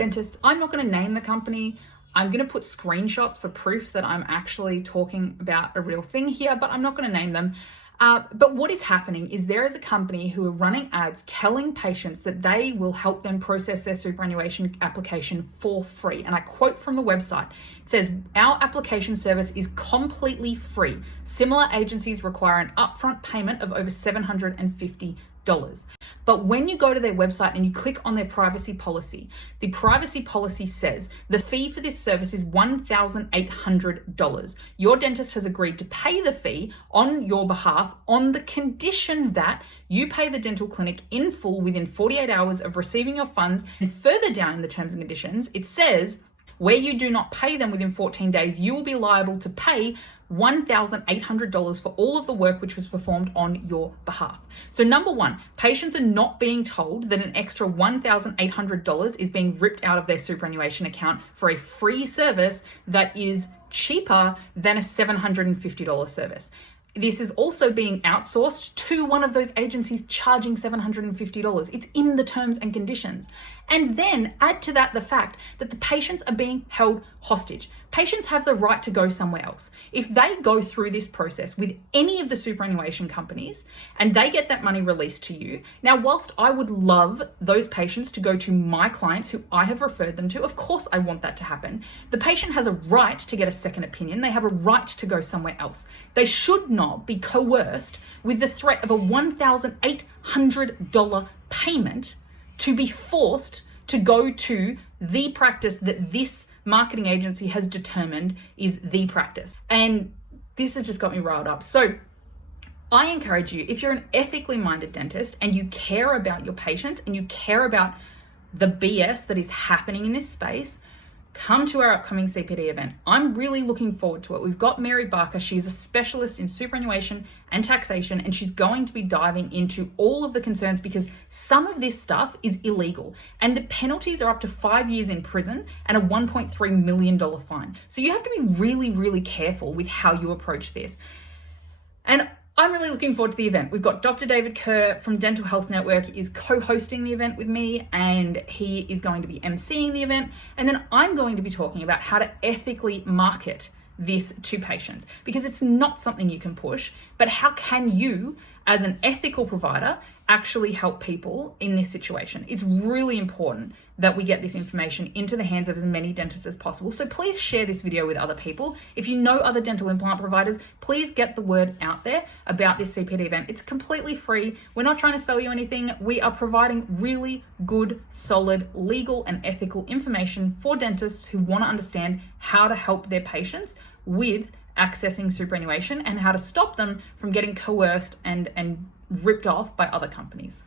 Dentists, I'm not going to name the company. I'm going to put screenshots for proof that I'm actually talking about a real thing here, but I'm not going to name them. But what is happening is there is a company who are running ads telling patients that they will help them process their superannuation application for free. And I quote from the website. It says, "Our application service is completely free. Similar agencies require an upfront payment of over $750. But when you go to their website and you click on their privacy policy, the privacy policy says the fee for this service is $1,800. Your dentist has agreed to pay the fee on your behalf on the condition that you pay the dental clinic in full within 48 hours of receiving your funds." And further down in the terms and conditions, it says, where you do not pay them within 14 days, you will be liable to pay $1,800 for all of the work which was performed on your behalf. So number one, patients are not being told that an extra $1,800 is being ripped out of their superannuation account for a free service that is cheaper than a $750 service. This is also being outsourced to one of those agencies charging $750. It's in the terms and conditions. And then add to that the fact that the patients are being held hostage. Patients have the right to go somewhere else. If they go through this process with any of the superannuation companies and they get that money released to you, now whilst I would love those patients to go to my clients who I have referred them to, of course I want that to happen, the patient has a right to get a second opinion. They have a right to go somewhere else. They should not be coerced with the threat of a $1,800 payment to be forced to go to the practice that this marketing agency has determined is the practice. And this has just got me riled up. So I encourage you, if you're an ethically minded dentist and you care about your patients and you care about the BS that is happening in this space, come to our upcoming CPD event. I'm really looking forward to it. We've got Mary Barker. She's a specialist in superannuation and taxation, and she's going to be diving into all of the concerns because some of this stuff is illegal and the penalties are up to 5 years in prison and a $1.3 million fine. So you have to be really, really careful with how you approach this. And I'm really looking forward to the event. We've got Dr. David Kerr from Dental Health Network is co-hosting the event with me, and he is going to be emceeing the event. And then I'm going to be talking about how to ethically market this to patients, because it's not something you can push, but how can you, as an ethical provider, actually help people in this situation? It's really important that we get this information into the hands of as many dentists as possible. So please share this video with other people. If you know other dental implant providers, please get the word out there about this CPD event. It's completely free. We're not trying to sell you anything. We are providing really good, solid, legal and ethical information for dentists who want to understand how to help their patients with accessing superannuation and how to stop them from getting coerced and ripped off by other companies.